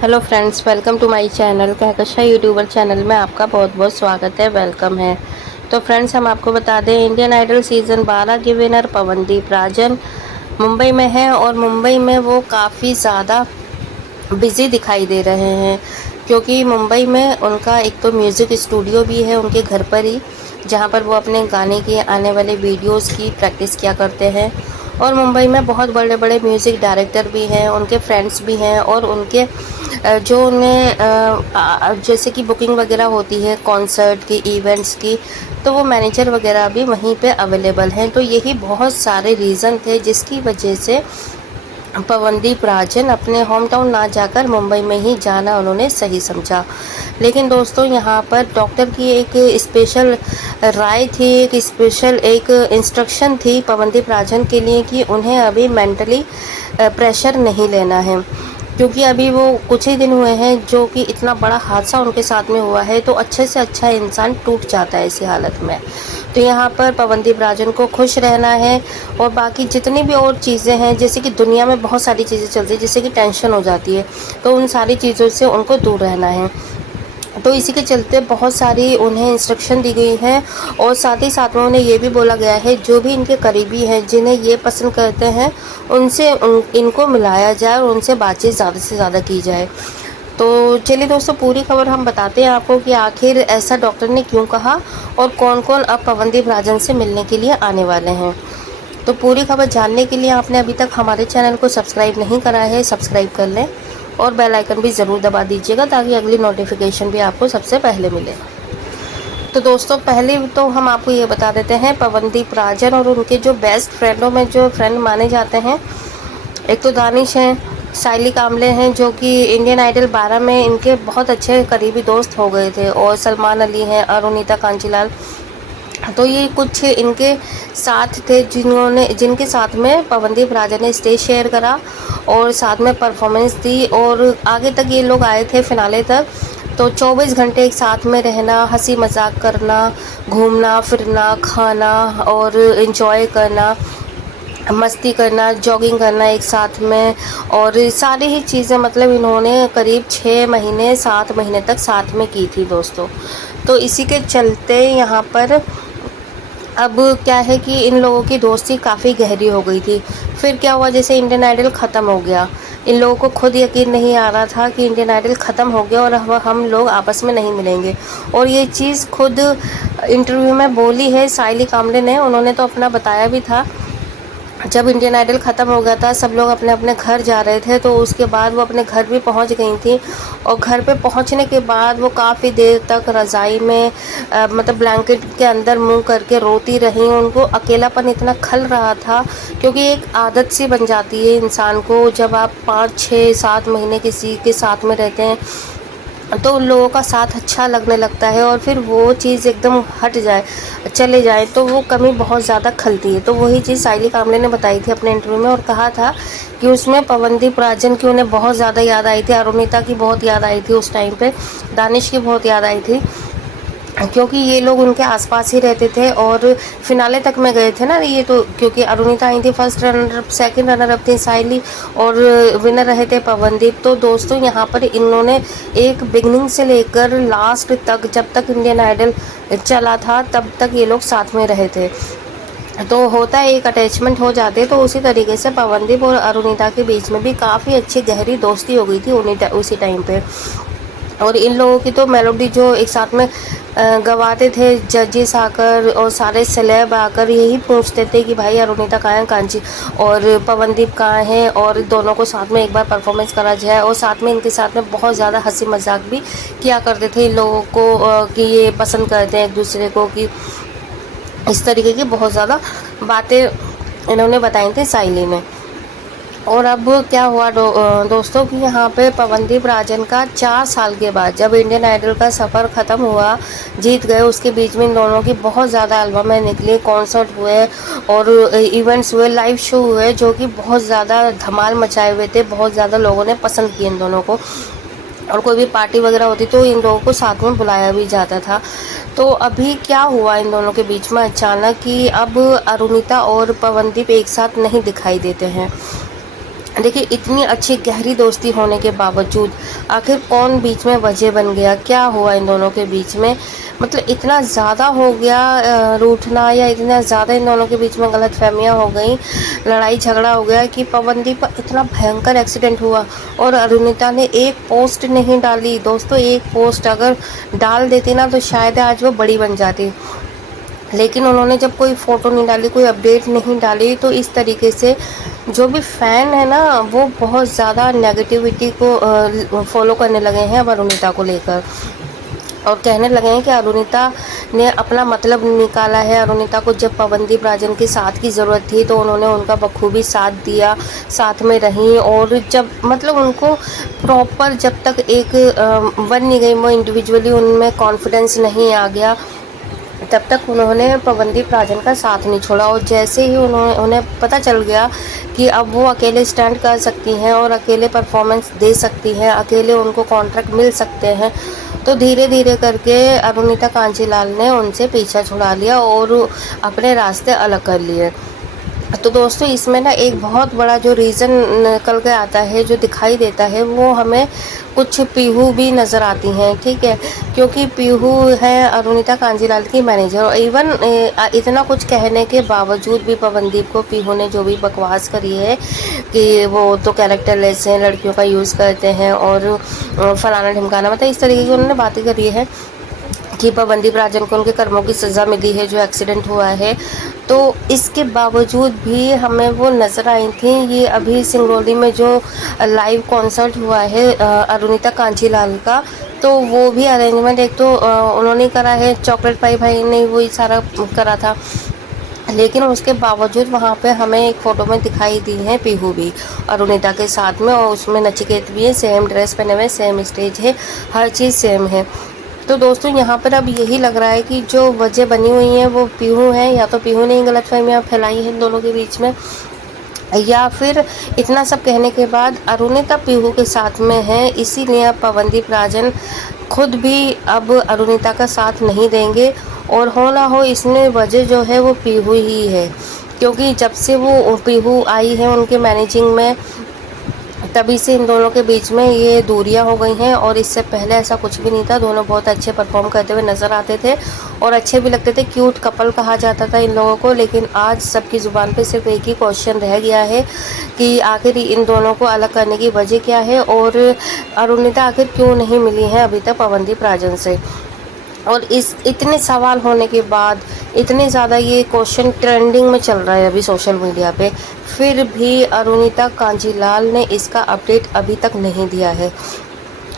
Hello friends, welcome to my channel Kahkasha youtuber channel में आपका बहुत बहुत स्वागत है, वेलकम है। तो फ्रेंड्स, हम आपको बता दें, इंडियन आइडल सीज़न 12 के विनर पवनदीप राजन मुंबई में है और मुंबई में वो काफ़ी ज़्यादा बिज़ी दिखाई दे रहे हैं, क्योंकि मुंबई में उनका एक तो म्यूज़िक स्टूडियो भी है उनके घर पर ही, जहाँ पर वो अपने गाने की आने वाले वीडियोस की प्रैक्टिस किया करते हैं। और मुंबई में बहुत बड़े बड़े म्यूज़िक डायरेक्टर भी हैं, उनके फ्रेंड्स भी हैं, और उनके जो उन्हें जैसे कि बुकिंग वगैरह होती है कॉन्सर्ट की, इवेंट्स की, तो वो मैनेजर वगैरह भी वहीं पे अवेलेबल हैं। तो यही बहुत सारे रीज़न थे जिसकी वजह से पवनदीप राजन अपने होम टाउन ना जाकर मुंबई में ही जाना उन्होंने सही समझा। लेकिन दोस्तों, यहाँ पर डॉक्टर की एक स्पेशल राय थी, एक स्पेशल एक इंस्ट्रक्शन थी पवनदीप राजन के लिए कि उन्हें अभी मेंटली प्रेशर नहीं लेना है, क्योंकि अभी वो कुछ ही दिन हुए हैं जो कि इतना बड़ा हादसा उनके साथ में हुआ है, तो अच्छे से अच्छा इंसान टूट जाता है ऐसी हालत में। तो यहाँ पर पवनदीप राजन को खुश रहना है, और बाकी जितनी भी और चीज़ें हैं, जैसे कि दुनिया में बहुत सारी चीज़ें चलती है, जैसे कि टेंशन हो जाती है, तो उन सारी चीज़ों से उनको दूर रहना है। तो इसी के चलते बहुत सारी उन्हें इंस्ट्रक्शन दी गई हैं, और साथ ही साथ में उन्हें ये भी बोला गया है जो भी इनके करीबी हैं, जिन्हें ये पसंद करते हैं, उनसे इनको मिलाया जाए और उनसे बातचीत ज़्यादा से ज़्यादा की जाए। तो चलिए दोस्तों, पूरी खबर हम बताते हैं आपको कि आखिर ऐसा डॉक्टर ने क्यों कहा और कौन कौन अब पवनदीप राजन से मिलने के लिए आने वाले हैं। तो पूरी खबर जानने के लिए आपने अभी तक हमारे चैनल को सब्सक्राइब नहीं करा है, सब्सक्राइब कर लें और बेल आइकन भी ज़रूर दबा दीजिएगा, ताकि अगली नोटिफिकेशन भी आपको सबसे पहले मिले। तो दोस्तों, पहले तो हम आपको ये बता देते हैं, पवनदीप राजन और उनके जो बेस्ट फ्रेंडों में जो फ्रेंड माने जाते हैं, एक तो दानिश हैं, साइली कामले हैं, जो कि इंडियन आइडल 12 में इनके बहुत अच्छे करीबी दोस्त हो गए थे, और सलमान अली हैं, अरुणिता कांचीलाल। तो ये कुछ इनके साथ थे जिनके साथ में पवनदीप राजन ने स्टेज शेयर करा और साथ में परफॉर्मेंस दी, और आगे तक ये लोग आए थे फिनाले तक। तो 24 घंटे एक साथ में रहना, हंसी मजाक करना, घूमना फिरना, खाना और एंजॉय करना, मस्ती करना, जॉगिंग करना एक साथ में, और सारी ही चीज़ें मतलब इन्होंने करीब 6 महीने 7 महीने तक साथ में की थी दोस्तों। तो इसी के चलते यहाँ पर अब क्या है कि इन लोगों की दोस्ती काफ़ी गहरी हो गई थी। फिर क्या हुआ, जैसे इंडियन आइडल ख़त्म हो गया, इन लोगों को खुद यकीन नहीं आ रहा था कि इंडियन आइडल ख़त्म हो गया और अब हम लोग आपस में नहीं मिलेंगे। और ये चीज़ खुद इंटरव्यू में बोली है साइली कामले ने, उन्होंने तो अपना बताया भी था। जब इंडियन आइडल ख़त्म हो गया था, सब लोग अपने अपने घर जा रहे थे, तो उसके बाद वो अपने घर भी पहुंच गई थी, और घर पे पहुंचने के बाद वो काफ़ी देर तक रज़ाई में मतलब ब्लैंकेट के अंदर मुंह करके रोती रही। उनको अकेलापन इतना खल रहा था, क्योंकि एक आदत सी बन जाती है इंसान को, जब आप 5 6 7 महीने किसी के साथ में रहते हैं, तो उन लोगों का साथ अच्छा लगने लगता है, और फिर वो चीज़ एकदम हट जाए, चले जाए, तो वो कमी बहुत ज़्यादा खलती है। तो वही चीज़ साइली कामले ने बताई थी अपने इंटरव्यू में, और कहा था कि उसमें पवनदीप राजन की उन्हें बहुत ज़्यादा याद आई थी, अरुणिता की बहुत याद आई थी उस टाइम पे, दानिश की बहुत याद आई थी, क्योंकि ये लोग उनके आसपास ही रहते थे, और फिनाले तक में गए थे ना ये, तो क्योंकि अरुणिता आई थी first runner up, second runner up थी साइली, और विनर रहे थे पवनदीप। तो दोस्तों, यहाँ पर इन्होंने एक बिगनिंग से लेकर लास्ट तक, जब तक इंडियन आइडल चला था तब तक ये लोग साथ में रहे थे। तो होता है, एक अटैचमेंट हो जाते, तो उसी तरीके से पवनदीप और अरुणिता के बीच में भी काफ़ी अच्छी गहरी दोस्ती हो गई थी उसी टाइम पे। और इन लोगों की तो मेलोडी जो एक साथ में गवाते थे, जजेस आकर और सारे सेलेब आकर यही पूछते थे कि भाई अरुणिता कहाँ है, कांची और पवनदीप कहाँ हैं, और दोनों को साथ में एक बार परफॉर्मेंस करा जाए। और साथ में इनके साथ में बहुत ज़्यादा हंसी मजाक भी किया करते थे इन लोगों को, कि ये पसंद करते हैं एक दूसरे को, कि इस तरीके की बहुत ज़्यादा बातें इन्होंने बताई थी साइली ने। और अब क्या हुआ दोस्तों कि यहाँ पे पवनदीप राजन का 4 साल के बाद, जब इंडियन आइडल का सफ़र ख़त्म हुआ, जीत गए, उसके बीच में इन दोनों की बहुत ज़्यादा एल्बमें निकली, कॉन्सर्ट हुए और इवेंट्स हुए, लाइव शो हुए, जो कि बहुत ज़्यादा धमाल मचाए हुए थे। बहुत ज़्यादा लोगों ने पसंद किए इन दोनों को, और कोई भी पार्टी वगैरह होती तो इन लोगों को साथ में बुलाया भी जाता था। तो अभी क्या हुआ इन दोनों के बीच में अचानक कि अब अरुणिता और पवनदीप एक साथ नहीं दिखाई देते हैं। देखिए इतनी अच्छी गहरी दोस्ती होने के बावजूद आखिर कौन बीच में वजह बन गया, क्या हुआ इन दोनों के बीच में, मतलब इतना ज़्यादा हो गया रूठना, या इतना ज़्यादा इन दोनों के बीच में गलतफहमियां हो गई, लड़ाई झगड़ा हो गया कि पवनदीप पर इतना भयंकर एक्सीडेंट हुआ और अरुणिता ने एक पोस्ट नहीं डाली। दोस्तों एक पोस्ट अगर डाल देती ना तो शायद आज वो बड़ी बन जाती, लेकिन उन्होंने जब कोई फ़ोटो नहीं डाली, कोई अपडेट नहीं डाली, तो इस तरीके से जो भी फ़ैन है ना वो बहुत ज़्यादा नेगेटिविटी को फॉलो करने लगे हैं अब अरुणिता को लेकर, और कहने लगे हैं कि अरुणिता ने अपना मतलब निकाला है। अरुणिता को जब पवनदीप राजन के साथ की ज़रूरत थी तो उन्होंने उनका बखूबी साथ दिया, साथ में रहीं, और जब मतलब उनको प्रॉपर जब तक एक बन नहीं गई, वो इंडिविजुअली उनमें कॉन्फिडेंस नहीं आ गया, तब तक उन्होंने पवनदीप राजन का साथ नहीं छोड़ा। और जैसे ही उन्हें पता चल गया कि अब वो अकेले स्टैंड कर सकती हैं और अकेले परफॉर्मेंस दे सकती हैं, अकेले उनको कॉन्ट्रैक्ट मिल सकते हैं, तो धीरे धीरे करके अरुणिता कांजीलाल ने उनसे पीछा छुड़ा लिया और अपने रास्ते अलग कर लिए। तो दोस्तों इसमें ना एक बहुत बड़ा जो रीज़न निकल के आता है, जो दिखाई देता है, वो हमें कुछ पीहू भी नज़र आती हैं, ठीक है, क्योंकि पीहू है अरुणिता कांजीलाल की मैनेजर। और इवन इतना कुछ कहने के बावजूद भी पवनदीप को पीहू ने जो भी बकवास करी है कि वो तो कैरेक्टर लेस हैं, लड़कियों का यूज़ करते हैं और फलाना ढिमकाना, मतलब इस तरीके की उन्होंने बातें करी है कि पवनदीप राजन को उनके कर्मों की सज़ा मिली है जो एक्सीडेंट हुआ है। तो इसके बावजूद भी हमें वो नज़र आई थी। ये अभी सिंगरौली में जो लाइव कॉन्सर्ट हुआ है अरुणिता कांजीलाल का, तो वो भी अरेंजमेंट एक तो उन्होंने करा है, चॉकलेट पाई भाई ने वही सारा करा था, लेकिन उसके बावजूद वहाँ पे हमें एक फ़ोटो में दिखाई दी है पीहू भी अरुणिता के साथ में, और उसमें नचिकेत भी है, सेम ड्रेस पहने हुए, सेम स्टेज है, हर चीज़ सेम है। तो दोस्तों यहाँ पर अब यही लग रहा है कि जो वजह बनी हुई है वो पीहू है, या तो पीहू ने गलतफहमियाँ फैलाई हैं इन दोनों के बीच में, या फिर इतना सब कहने के बाद अरुणिता पीहू के साथ में है, इसीलिए अब पवनदीप राजन खुद भी अब अरुणिता का साथ नहीं देंगे। और हो ना हो इसमें वजह जो है वो पीहू ही है, क्योंकि जब से वो पीहू आई है उनके मैनेजिंग में, तभी से इन दोनों के बीच में ये दूरियां हो गई हैं, और इससे पहले ऐसा कुछ भी नहीं था। दोनों बहुत अच्छे परफॉर्म करते हुए नज़र आते थे और अच्छे भी लगते थे, क्यूट कपल कहा जाता था इन लोगों को। लेकिन आज सबकी ज़ुबान पे सिर्फ एक ही क्वेश्चन रह गया है कि आखिर इन दोनों को अलग करने की वजह क्या है, और अरुणिता आखिर क्यों नहीं मिली है अभी तक पवनदीप राजन से। और इस इतने सवाल होने के बाद, इतने ज़्यादा ये क्वेश्चन ट्रेंडिंग में चल रहा है अभी सोशल मीडिया पे, फिर भी अरुणिता कांजीलाल ने इसका अपडेट अभी तक नहीं दिया है।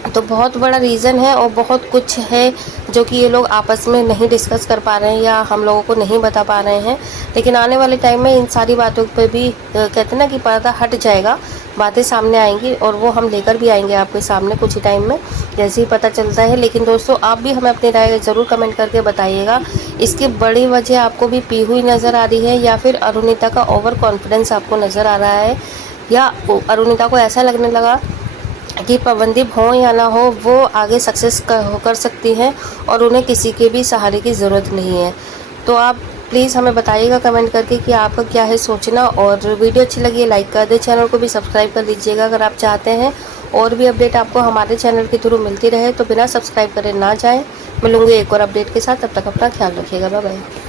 तो बहुत बड़ा रीज़न है और बहुत कुछ है जो कि ये लोग आपस में नहीं डिस्कस कर पा रहे हैं या हम लोगों को नहीं बता पा रहे हैं। लेकिन आने वाले टाइम में इन सारी बातों पे भी कहते हैं ना कि पर्दा हट जाएगा, बातें सामने आएंगी, और वो हम लेकर भी आएंगे आपके सामने कुछ ही टाइम में जैसे ही पता चलता है। लेकिन दोस्तों आप भी हमें अपनी राय ज़रूर कमेंट करके बताइएगा, इसकी बड़ी वजह आपको भी पीहू ही नज़र आ रही है, या फिर अरुणिता का ओवर कॉन्फिडेंस आपको नज़र आ रहा है, या अरुणिता को ऐसा लगने लगा कि पवनदीप हो या ना हो वो आगे सक्सेस कर सकती हैं और उन्हें किसी के भी सहारे की ज़रूरत नहीं है। तो आप प्लीज़ हमें बताइएगा कमेंट करके कि आपका क्या है सोचना, और वीडियो अच्छी लगी है लाइक कर दें, चैनल को भी सब्सक्राइब कर लीजिएगा अगर आप चाहते हैं और भी अपडेट आपको हमारे चैनल के थ्रू मिलती रहे, तो बिना सब्सक्राइब करे ना जाएँ। मिलूँगी एक और अपडेट के साथ, तब तक अपना ख्याल रखिएगा, बाय बाय।